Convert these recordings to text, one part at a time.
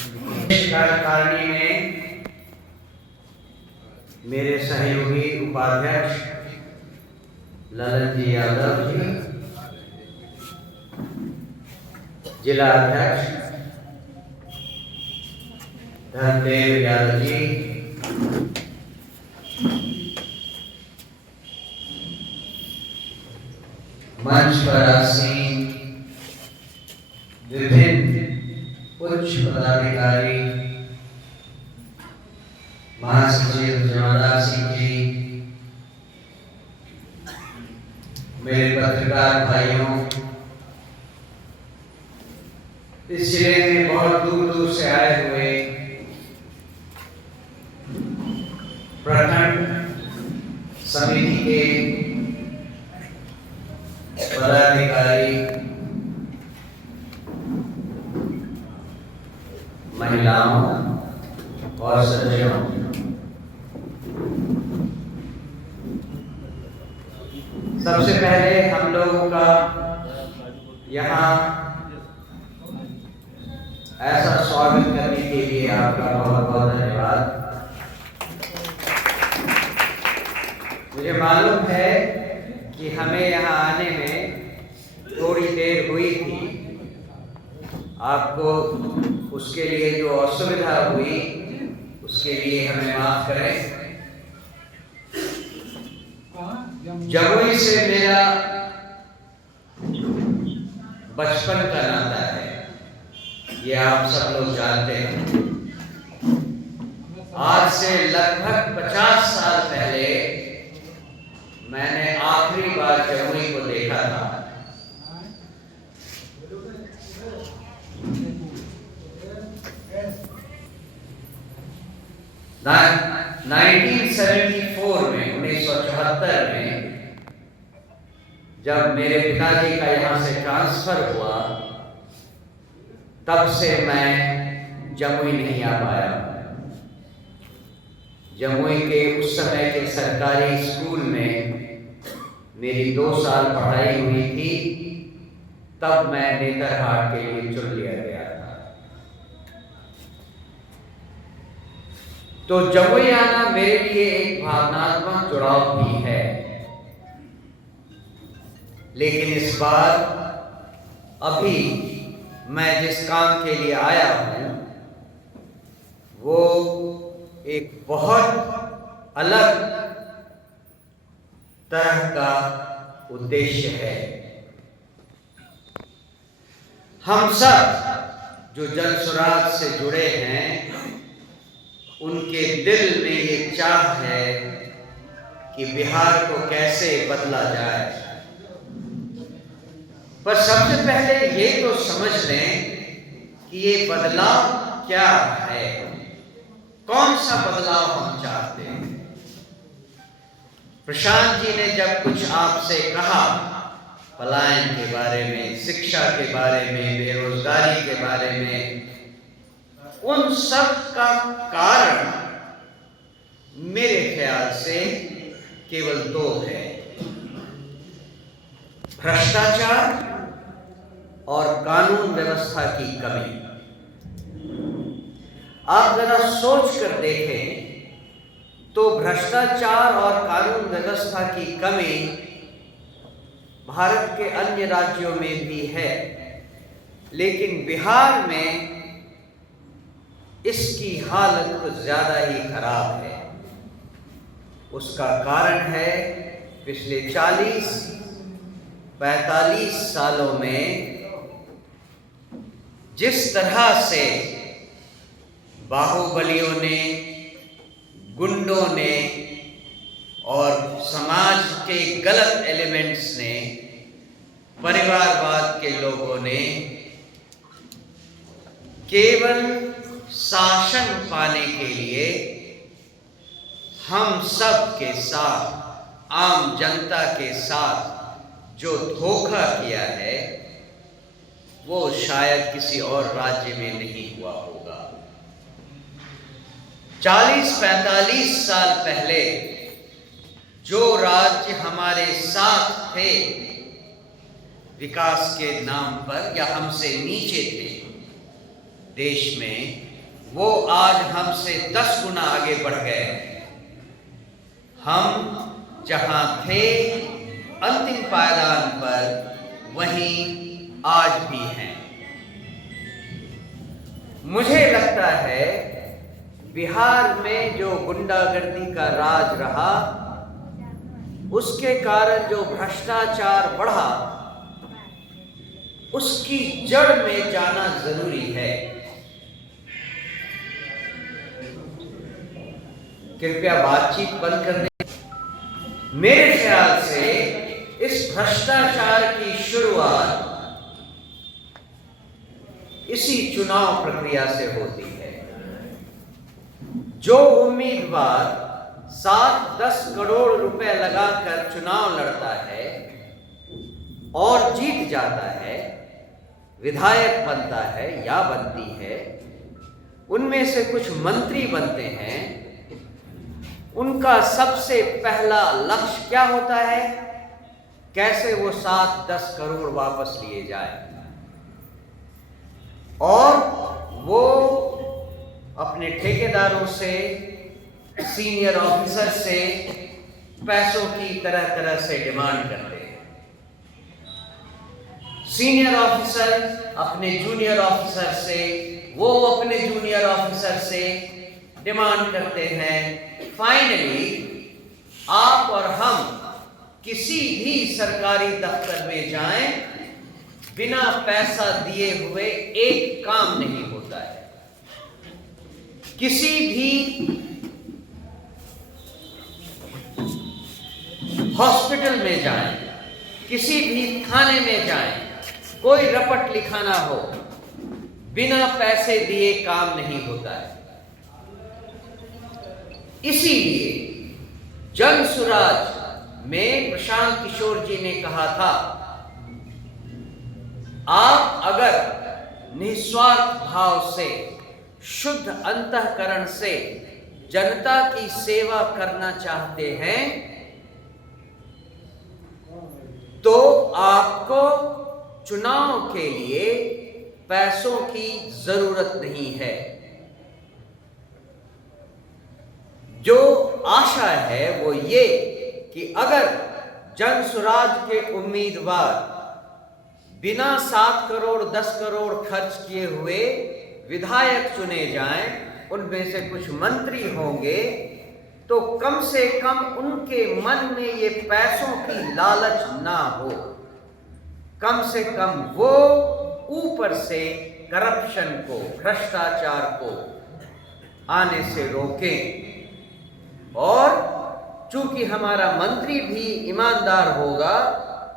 कार्यकारिणी में मेरे सहयोगी उपाध्यक्ष ललन जी यादव जी, जिला अध्यक्ष धर्मदेव यादव जी, मंच पर आसीन विभिन्न उच्च पदाधिकारी, महासचिव जमादार सिंह जी, मेरे पत्रकार भाइयों, इस जिले में बहुत दूर दूर से आए हुए प्रखंड समिति के पदाधिकारी, महिलाओं और सज्जनों, सबसे पहले हम लोगों का यहाँ ऐसा स्वागत करने के लिए आपका बहुत बहुत धन्यवाद। मुझे मालूम है कि हमें यहाँ आने में थोड़ी देर हुई थी, आपको उसके लिए जो असुविधा हुई उसके लिए हमें माफ करें। जमुई से मेरा बचपन का नाता है, ये आप सब लोग जानते हैं। आज से लगभग 50 साल पहले मैंने आखिरी बार जमुई को देखा था। 1974 में जब मेरे पिताजी का यहाँ से ट्रांसफर हुआ, तब से मैं जमुई नहीं आ पाया। जमुई के उस समय के सरकारी स्कूल में मेरी 2 साल पढ़ाई हुई थी, तब मैं नेतरहाट के लिए चुन लिया गया था। तो जमुई आना मेरे लिए एक भावनात्मक जुड़ाव भी है, लेकिन इस बार अभी मैं जिस काम के लिए आया हूं वो एक बहुत अलग तरह का उद्देश्य है। हम सब जो जल सुराग से जुड़े हैं, उनके दिल में ये चाह है कि बिहार को कैसे बदला जाए। पर सबसे पहले ये तो समझ लें कि ये बदलाव क्या है, कौन सा बदलाव हम चाहते हैं। प्रशांत जी ने जब कुछ आपसे कहा, पलायन के बारे में, शिक्षा के बारे में, बेरोजगारी के बारे में, उन सब का कारण मेरे ख्याल से केवल 2 है, भ्रष्टाचार और कानून व्यवस्था की कमी। आप जरा सोच कर देखें तो भ्रष्टाचार और कानून व्यवस्था की कमी भारत के अन्य राज्यों में भी है, लेकिन बिहार में इसकी हालत कुछ ज़्यादा ही खराब है। उसका कारण है पिछले 40-45 सालों में जिस तरह से बाहुबलियों ने, गुंडों ने और समाज के गलत एलिमेंट्स ने, परिवारवाद के लोगों ने केवल शासन पाने के लिए हम सब के साथ, आम जनता के साथ जो धोखा किया है वो शायद किसी और राज्य में नहीं हुआ होगा। 40-45 साल पहले जो राज्य हमारे साथ थे विकास के नाम पर या हमसे नीचे थे देश में, वो आज हमसे 10 गुना आगे बढ़ गए हैं। हम जहां थे अंतिम पायदान पर, वहीं आज भी हैं। मुझे लगता है बिहार में जो गुंडागर्दी का राज रहा, उसके कारण जो भ्रष्टाचार बढ़ा, उसकी जड़ में जाना जरूरी है। कृपया बातचीत बंद कर दें। मेरे ख्याल से इस भ्रष्टाचार की शुरुआत इसी चुनाव प्रक्रिया से होती है। जो उम्मीदवार 7-10 करोड़ रुपए लगाकर चुनाव लड़ता है और जीत जाता है, विधायक बनता है या बनती है, उनमें से कुछ मंत्री बनते हैं, उनका सबसे पहला लक्ष्य क्या होता है? कैसे वो 7-10 करोड़ वापस लिए जाए, और वो अपने ठेकेदारों से, सीनियर ऑफिसर से पैसों की तरह तरह से डिमांड करते हैं। सीनियर ऑफिसर अपने जूनियर ऑफिसर से, वो अपने जूनियर ऑफिसर से डिमांड करते हैं। फाइनली आप और हम किसी भी सरकारी दफ्तर में जाएं, बिना पैसा दिए हुए एक काम नहीं होता है। किसी भी हॉस्पिटल में जाएं, किसी भी थाने में जाएं, कोई रपट लिखाना हो, बिना पैसे दिए काम नहीं होता है। इसीलिए जन सुराज में प्रशांत किशोर जी ने कहा था, आप अगर निस्वार्थ भाव से, शुद्ध अंतःकरण से जनता की सेवा करना चाहते हैं, तो आपको चुनाव के लिए पैसों की जरूरत नहीं है। जो आशा है वो ये कि अगर जन सुराज के उम्मीदवार बिना 7 करोड़ 10 करोड़ खर्च किए हुए विधायक चुने जाएं, उनमें से कुछ मंत्री होंगे, तो कम से कम उनके मन में ये पैसों की लालच ना हो। कम से कम वो ऊपर से करप्शन को, भ्रष्टाचार को आने से रोकें। और चूंकि हमारा मंत्री भी ईमानदार होगा,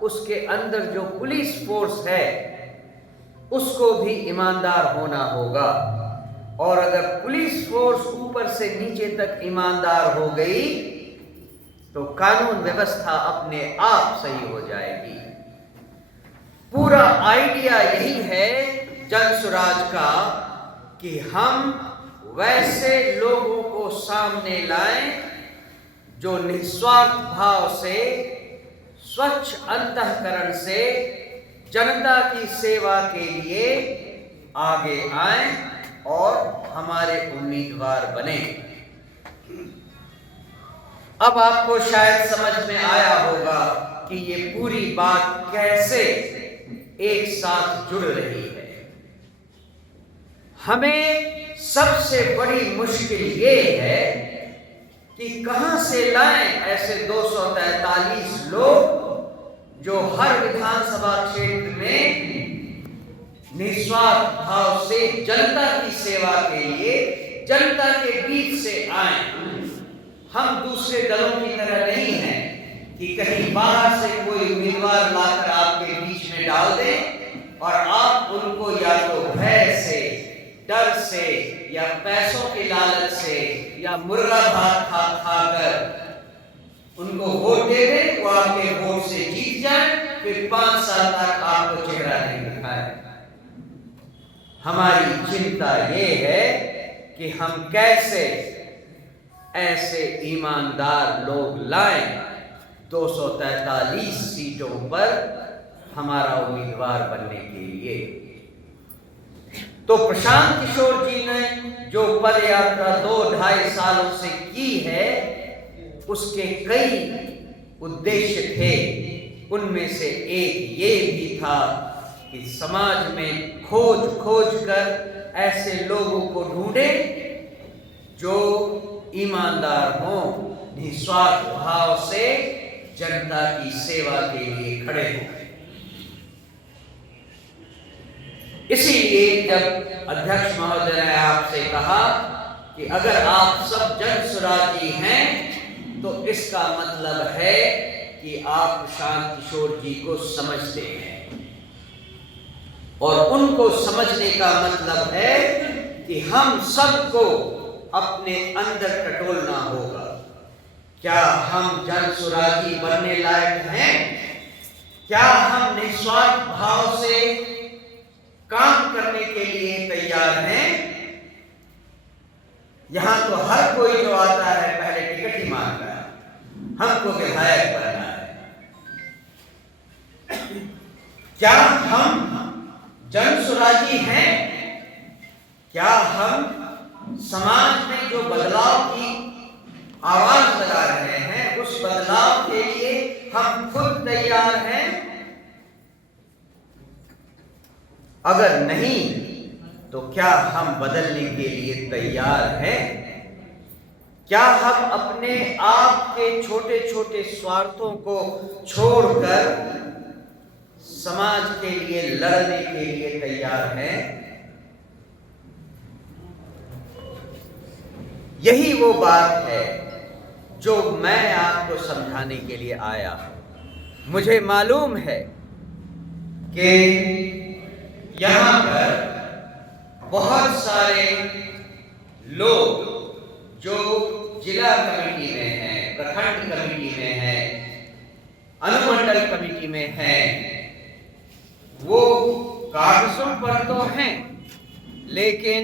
उसके अंदर जो पुलिस फोर्स है उसको भी ईमानदार होना होगा। और अगर पुलिस फोर्स ऊपर से नीचे तक ईमानदार हो गई, तो कानून व्यवस्था अपने आप सही हो जाएगी। पूरा आइडिया यही है जन सुराज का कि हम वैसे लोगों को सामने लाएं जो निस्वार्थ भाव से, स्वच्छ अंतःकरण से जनता की सेवा के लिए आगे आएं और हमारे उम्मीदवार बने। अब आपको शायद समझ में आया होगा कि ये पूरी बात कैसे एक साथ जुड़ रही है। हमें सबसे बड़ी मुश्किल ये है कि कहां से लाएं ऐसे 243 लोग जो हर विधानसभा क्षेत्र में निस्वार्थ भाव से जनता की सेवा के लिए जनता के बीच से आए। हम दूसरे दलों की तरह नहीं हैं कि कहीं बाहर से कोई उम्मीदवार लाकर आपके बीच में डाल दें और आप उनको या तो भय से, डर से, या पैसों के लालच से, या मुर्गा भात खा खाकर उनको वोट दे दें, वो आपके वोट से जीत जाए, फिर 5 साल तक आपको चेहरा नहीं दिखाए। हमारी चिंता ये है कि हम कैसे ऐसे ईमानदार लोग लाएं 243 सीटों पर हमारा उम्मीदवार बनने के लिए। तो प्रशांत किशोर जी ने जो पद यात्रा 2-2.5 सालों से की है, उसके कई उद्देश्य थे। उनमें से एक ये भी था कि समाज में खोज कर ऐसे लोगों को ढूंढे जो ईमानदार हों, निस्वार्थ भाव से जनता की सेवा के लिए खड़े हों। इसीलिए जब अध्यक्ष महोदय ने आपसे कहा कि अगर आप सब जनसुराजी हैं, तो इसका मतलब है कि आप प्रशांत किशोर जी को समझते हैं, और उनको समझने का मतलब है कि हम सबको अपने अंदर टटोलना होगा। क्या हम जनसुराजी बनने लायक हैं? क्या हम निस्वार्थ भाव से काम करने के लिए तैयार हैं? यहां तो हर कोई जो आता है पहले टिकट ही मांगता है, हमको विधायक बनना है। क्या हम जनसुराजी हैं? क्या हम समाज में जो बदलाव की आवाज लगा रहे हैं, उस बदलाव के लिए हम खुद तैयार हैं? अगर नहीं, तो क्या हम बदलने के लिए तैयार हैं? क्या हम अपने आप के छोटे छोटे स्वार्थों को छोड़कर समाज के लिए लड़ने के लिए तैयार हैं? यही वो बात है जो मैं आपको समझाने के लिए आया हूं। मुझे मालूम है कि यहां पर बहुत सारे लोग जो जिला कमेटी में हैं, प्रखंड कमेटी में हैं, अनुमंडल कमेटी में हैं, वो कागजों पर तो हैं, लेकिन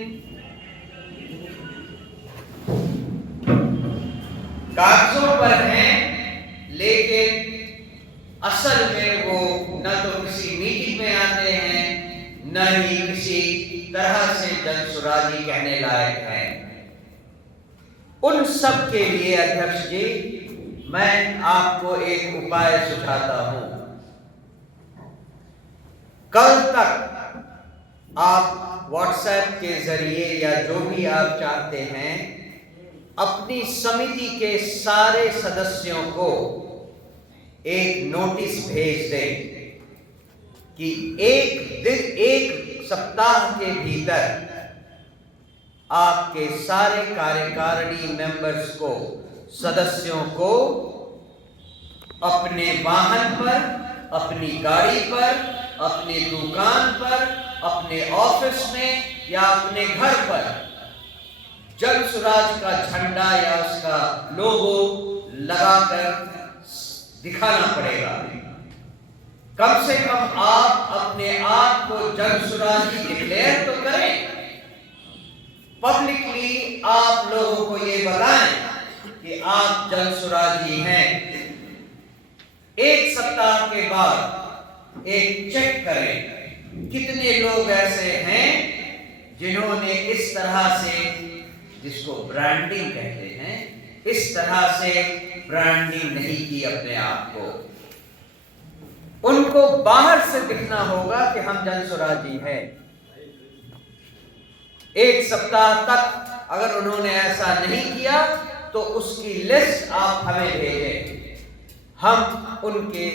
कागजों पर हैं, लेकिन असल में वो न तो किसी मीटिंग में आते हैं, न ही किसी तरह से जनसुराजी कहने लायक हैं। उन सब के लिए अध्यक्ष जी, मैं आपको एक उपाय सुझाता हूं। कल तक आप व्हाट्सएप के जरिए या जो भी आप चाहते हैं, अपनी समिति के सारे सदस्यों को एक नोटिस भेज दें कि एक सप्ताह के भीतर आपके सारे कार्यकारिणी मेंबर्स को, सदस्यों को अपने वाहन पर, अपनी गाड़ी पर, अपनी दुकान पर, अपने ऑफिस में या अपने घर पर जनसुराज का झंडा या उसका लोगो लगाकर दिखाना पड़ेगा। कम से कम आप अपने आप को जनसुराजी डिक्लेयर तो करें। पब्लिकली आप लोगों को ये बताएं कि आप जनसुराजी हैं। एक सप्ताह के बाद एक चेक करें कितने लोग ऐसे हैं जिन्होंने इस तरह से, जिसको ब्रांडिंग कहते हैं, इस तरह से ब्रांडिंग नहीं की अपने आप को। उनको बाहर से दिखना होगा कि हम जनसुराजी हैं। एक सप्ताह तक अगर उन्होंने ऐसा नहीं किया तो उसकी लिस्ट आप हमें भेजें, हम उनके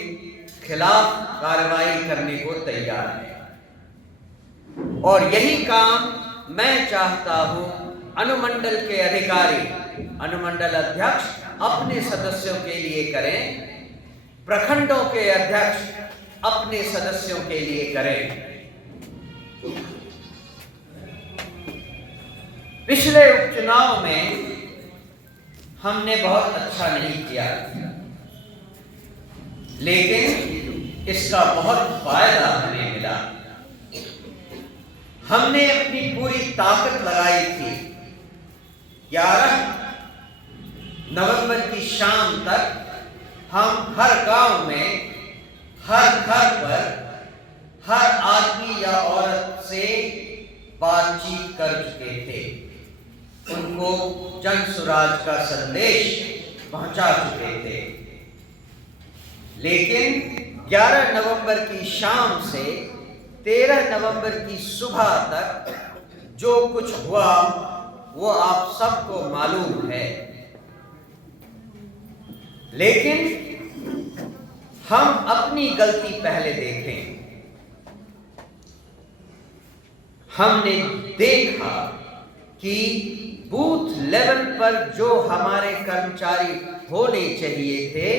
खिलाफ कार्रवाई करने को तैयार हैं। और यही काम मैं चाहता हूं अनुमंडल के अधिकारी, अनुमंडल अध्यक्ष अपने सदस्यों के लिए करें, प्रखंडों के अध्यक्ष अपने सदस्यों के लिए करें। पिछले उपचुनाव में हमने बहुत अच्छा नहीं किया, लेकिन इसका बहुत फायदा हमें मिला। हमने अपनी पूरी ताकत लगाई थी। 11 नवंबर की शाम तक हम हर गांव में, हर घर पर, हर आदमी या औरत से बातचीत कर चुके थे, उनको जन सुराज का संदेश पहुंचा चुके थे। लेकिन 11 नवंबर की शाम से 13 नवंबर की सुबह तक जो कुछ हुआ वो आप सबको मालूम है। लेकिन हम अपनी गलती पहले देखें। हमने देखा कि बूथ लेवल पर जो हमारे कर्मचारी होने चाहिए थे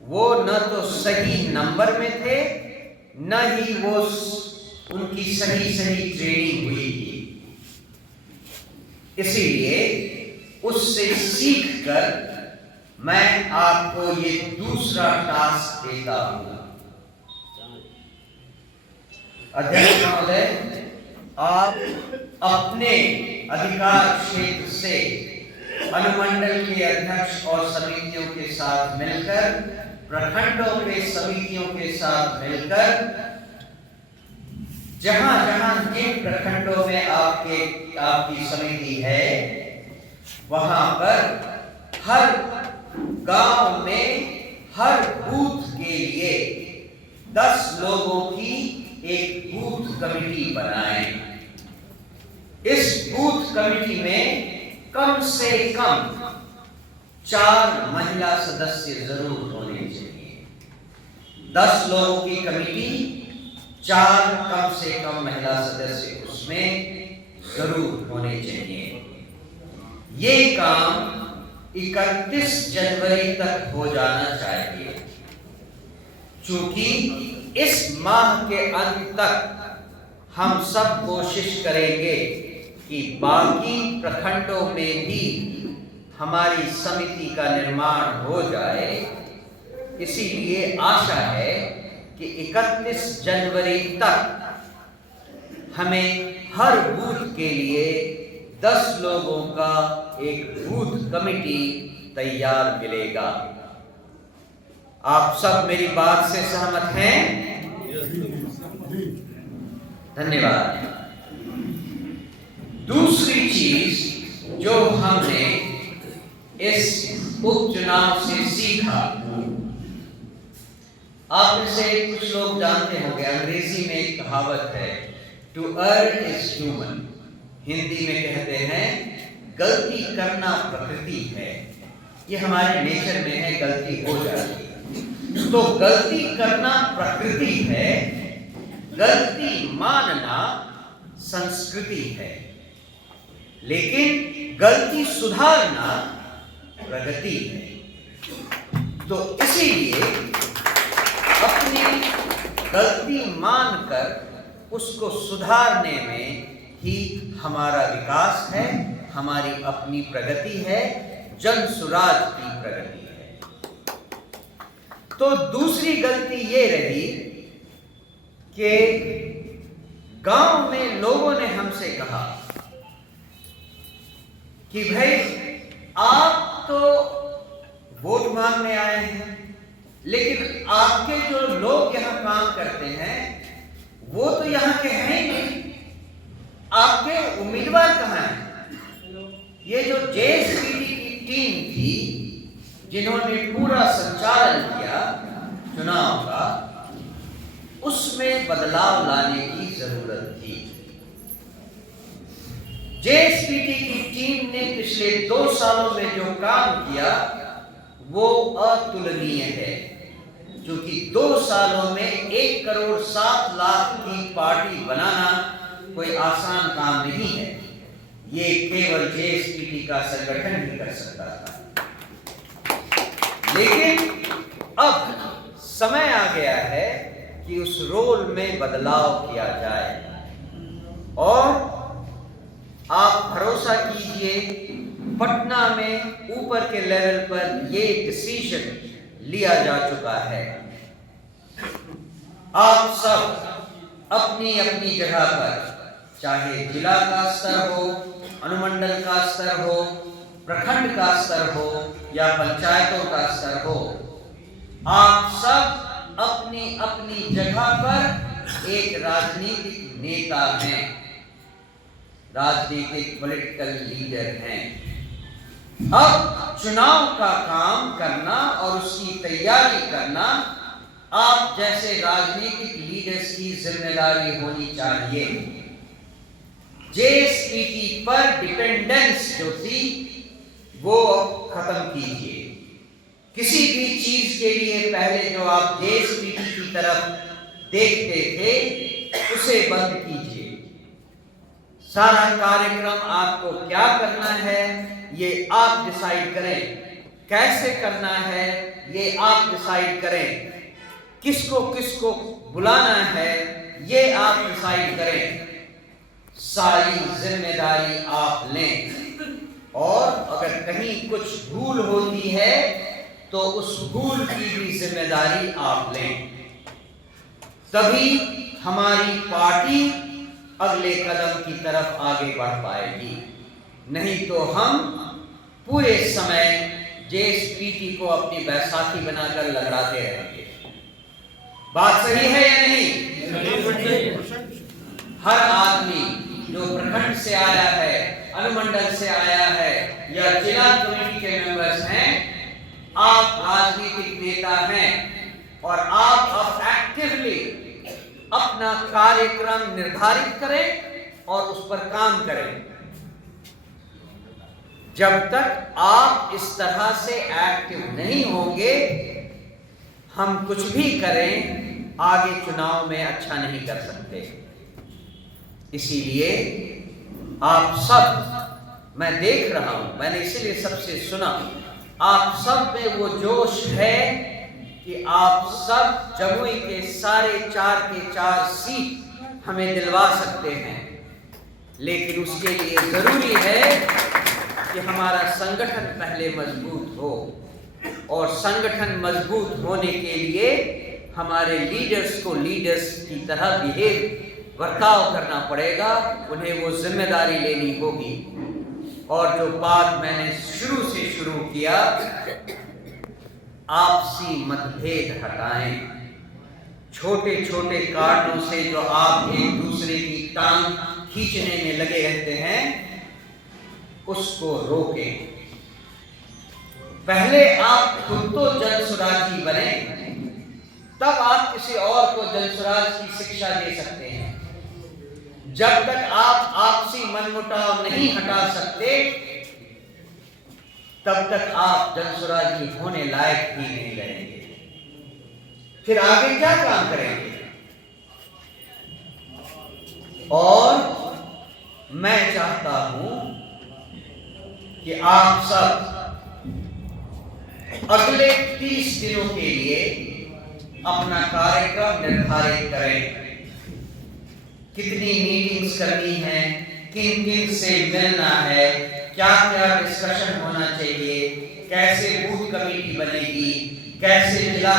वो न तो सही नंबर में थे, न ही वो उनकी सही ट्रेनिंग हुई थी। इसीलिए उससे सीखकर मैं आपको ये दूसरा टास्क देता हूं। अध्यक्ष महोदय, आप अपने अधिकार क्षेत्र से अनुमंडल के अध्यक्ष और समितियों के साथ मिलकर, प्रखंडों के समितियों के साथ मिलकर, जहां जहां जिन प्रखंडों में आपकी समिति है वहां पर हर गांव में हर बूथ के लिए 10 लोगों की एक बूथ कमेटी बनाएं। इस बूथ कमेटी में कम से कम 4 महिला सदस्य जरूर होने चाहिए। 10 लोगों की कमेटी, 4 कम से कम महिला सदस्य उसमें जरूर होने चाहिए। ये काम 31 जनवरी तक हो जाना चाहिए, क्योंकि इस माह के अंत तक हम सब कोशिश करेंगे कि बाकी प्रखंडों में भी हमारी समिति का निर्माण हो जाए। इसीलिए आशा है कि 31 जनवरी तक हमें हर बूथ के लिए 10 लोगों का एक बूथ कमेटी तैयार मिलेगा। आप सब मेरी बात से सहमत हैं? धन्यवाद। दूसरी चीज जो हमने इस उपचुनाव से सीखा, आप में से कुछ लोग जानते होंगे, अंग्रेजी में एक कहावत है, to earn is human. Hindi में कहते हैं गलती करना प्रकृति है। ये हमारे नेचर में है, गलती हो जाती है। तो गलती करना प्रकृति है, गलती मानना संस्कृति है, लेकिन गलती सुधारना प्रगति है। तो इसीलिए अपनी गलती मानकर उसको सुधारने में ही हमारा विकास है, हमारी अपनी प्रगति है, जन सुराज की प्रगति है। तो दूसरी गलती ये रही कि गांव में लोगों ने हमसे कहा कि भाई आप तो वोट मांगने आए हैं, लेकिन आपके जो लोग यहाँ काम करते हैं वो तो यहाँ के हैं ही नहीं, आपके उम्मीदवार कहाँ हैं? ये जो जेएसपीटी की टीम थी जिन्होंने पूरा संचालन किया चुनाव का, उसमें बदलाव लाने की जरूरत थी। जेएसपीटी की टीम ने पिछले 2 सालों में जो काम किया वो अतुलनीय है, क्योंकि 2 सालों में 1 करोड़ 7 लाख की पार्टी बनाना कोई आसान काम नहीं है। ये केवल जेएसपीटी का संगठन ही कर सकता था। लेकिन अब समय आ गया है कि उस रोल में बदलाव किया जाए, और आप भरोसा कीजिए पटना में ऊपर के लेवल पर ये डिसीजन लिया जा चुका है। आप सब अपनी अपनी जगह पर, चाहे जिला का स्तर हो, अनुमंडल का स्तर हो, प्रखंड का स्तर हो या पंचायतों का स्तर हो, आप सब अपनी अपनी जगह पर एक राजनीतिक नेता हैं। राजनीतिक पॉलिटिकल लीडर हैं। अब चुनाव का काम करना और उसकी तैयारी करना आप जैसे राजनीतिक लीडर्स की जिम्मेदारी होनी चाहिए। जेएसपीटी पर डिपेंडेंस जो थी वो खत्म कीजिए। किसी भी चीज के लिए पहले जो आप जेएसपीटी की तरफ देखते थे उसे बंद कीजिए। सारा कार्यक्रम आपको क्या करना है ये आप डिसाइड करें, कैसे करना है ये आप डिसाइड करें, किसको बुलाना है ये आप डिसाइड करें। सारी जिम्मेदारी आप लें और अगर कहीं कुछ भूल होती है तो उस भूल की भी जिम्मेदारी आप लें। तभी हमारी पार्टी अगले कदम की तरफ आगे बढ़ पाएगी। नहीं तो हम पूरे समय जेएसपीटी को अपनी बैसाखी बनाकर लहराते रहेंगे। बात सही है या नहीं? हर आदमी जो प्रखंड से आया है, अनुमंडल से आया है या जिला कमेटी के मेंबर्स हैं, आप राजनीतिक नेता हैं और आप अब एक्टिवली अपना कार्यक्रम निर्धारित करें और उस पर काम करें। जब तक आप इस तरह से एक्टिव नहीं होंगे, हम कुछ भी करें आगे चुनाव में अच्छा नहीं कर सकते। इसीलिए आप सब, मैं देख रहा हूं, मैंने इसीलिए सबसे सुना, आप सब में वो जोश है कि आप सब जमुई के सारे 4 के 4 सीट हमें दिलवा सकते हैं। लेकिन उसके लिए जरूरी है कि हमारा संगठन पहले मजबूत हो और संगठन मजबूत होने के लिए हमारे लीडर्स को लीडर्स की तरह बर्ताव करना पड़ेगा, उन्हें वो जिम्मेदारी लेनी होगी। और जो बात मैंने शुरू से शुरू किया, आपसी मतभेद हटाएं। छोटे छोटे कारणों से जो आप एक दूसरे की टांग खींचने में लगे रहते हैं, उसको रोकें। पहले आप खुद तो जनसुराजी बने, तब आप किसी और को जनसुराज की शिक्षा दे सकते हैं। जब तक आप आपसी मनमुटाव नहीं हटा सकते, तब तक आप जनसुराजी होने लायक ही नहीं रहेंगे। फिर आगे क्या काम करेंगे? और मैं चाहता हूं कि आप सब अगले 30 दिनों के लिए अपना कार्यक्रम निर्धारित करें। कितनी मीटिंग्स करनी है, किन किन से मिलना है, क्या क्या डिस्कशन होना चाहिए, कैसे बूथ कमेटी बनेगी, कैसे जिला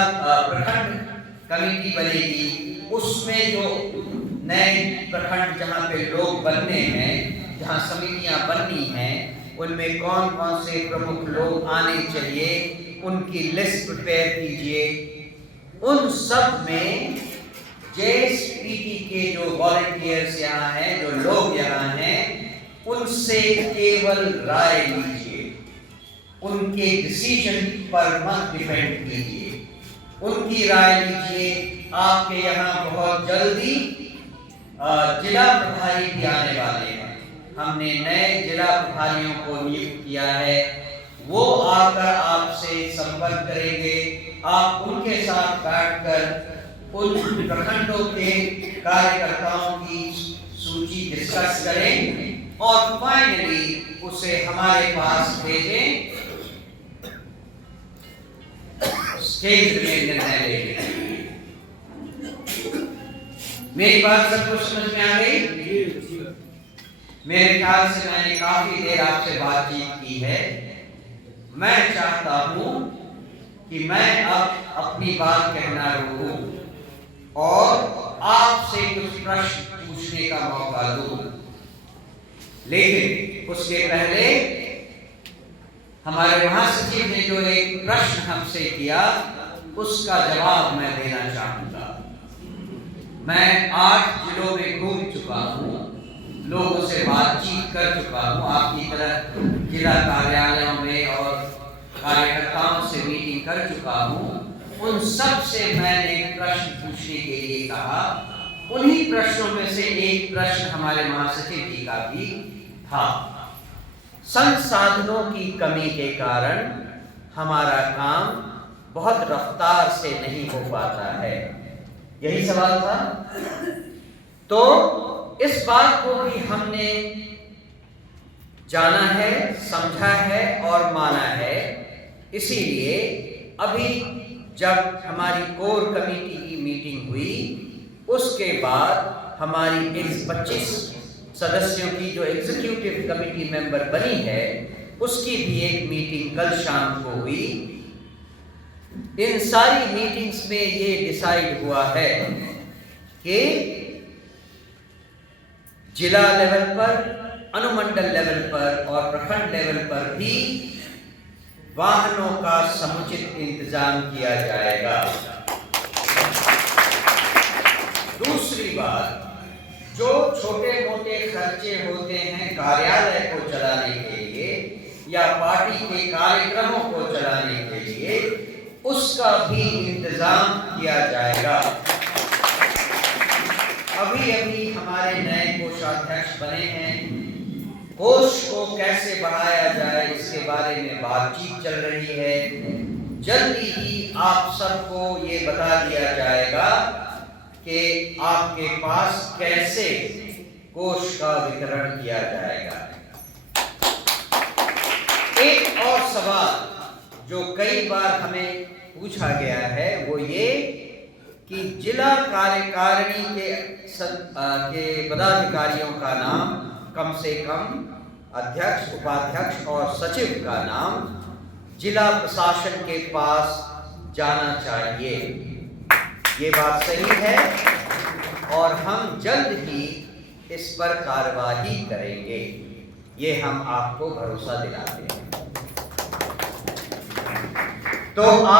प्रखंड कमेटी बनेगी, उसमें जो नए प्रखंड जहाँ पे लोग बनने हैं, जहाँ समितियाँ बननी हैं, उनमें कौन कौन से प्रमुख लोग आने चाहिए, उनकी लिस्ट प्रिपेयर कीजिए। उन सब में जेएसपीटी के जो वॉलंटियर्स यहाँ हैं, जो लोग यहाँ हैं, उनसे केवल राय लीजिए, उनके डिसीजन पर मत डिपेंड कीजिए, उनकी राय लीजिए। आपके यहाँ बहुत जल्दी जिला प्रभारी भी आने वाले हैं। हमने नए जिला प्रभारियों को नियुक्त किया है, वो आकर आपसे संपर्क करेंगे। आप उनके साथ बैठकर उन प्रखंडों के कार्यकर्ताओं की सूची डिस्कस करें और फाइनली उसे हमारे पास भेजें, केंद्र में निर्णय लेंगे। मेरी बात सबको समझ में आ गई? मेरे ख्याल से मैंने काफी देर आपसे बातचीत की है। मैं चाहता हूं कि मैं अब अपनी बात कहना रोकूं और आपसे कुछ प्रश्न पूछने का मौका दूं। लेकिन उसके पहले हमारे महासचिव ने जो एक प्रश्न हमसे किया, उसका जवाब मैं देना चाहूंगा। मैं 8 जिलों में घूम चुका हूं, लोगों से बातचीत कर चुका हूँ, आपकी तरह जिला कार्यालयों में और कार्यकर्ताओं से मीटिंग कर चुका हूँ। उन सब से मैंने प्रश्न पूछने के लिए कहा। उन्हीं प्रश्नों में से एक प्रश्न हमारे महासचिव जी का भी था। संसाधनों की कमी के कारण हमारा काम बहुत रफ्तार से नहीं हो पाता है, यही सवाल था। तो इस बात को भी हमने जाना है, समझा है और माना है। इसीलिए अभी जब हमारी कोर कमेटी की मीटिंग हुई, उसके बाद हमारी 25 सदस्यों की जो एग्जीक्यूटिव कमेटी मेंबर बनी है, उसकी भी एक मीटिंग कल शाम को हुई। इन सारी मीटिंग्स में ये डिसाइड हुआ है कि जिला लेवल पर, अनुमंडल लेवल पर और प्रखंड लेवल पर भी वाहनों का समुचित इंतजाम किया जाएगा। दूसरी बात, जो छोटे मोटे खर्चे होते हैं कार्यालय को चलाने के लिए या पार्टी के कार्यक्रमों को चलाने के लिए, उसका भी इंतजाम किया जाएगा। अभी अभी हमारे नए कोषाध्यक्ष बने हैं। कोष को कैसे बढ़ाया जाए इसके बारे में बातचीत चल रही है। जल्दी ही आप सबको ये बता दिया जाएगा कि आपके पास कैसे कोष का वितरण किया जाएगा। एक और सवाल जो कई बार हमें पूछा गया है वो ये कि जिला कार्यकारिणी के पदाधिकारियों का नाम कम से कम अध्यक्ष, उपाध्यक्ष और सचिव का नाम जिला प्रशासन के पास जाना चाहिए। ये बात सही है और हम जल्द ही इस पर कार्यवाही करेंगे, ये हम आपको भरोसा दिलाते हैं। तो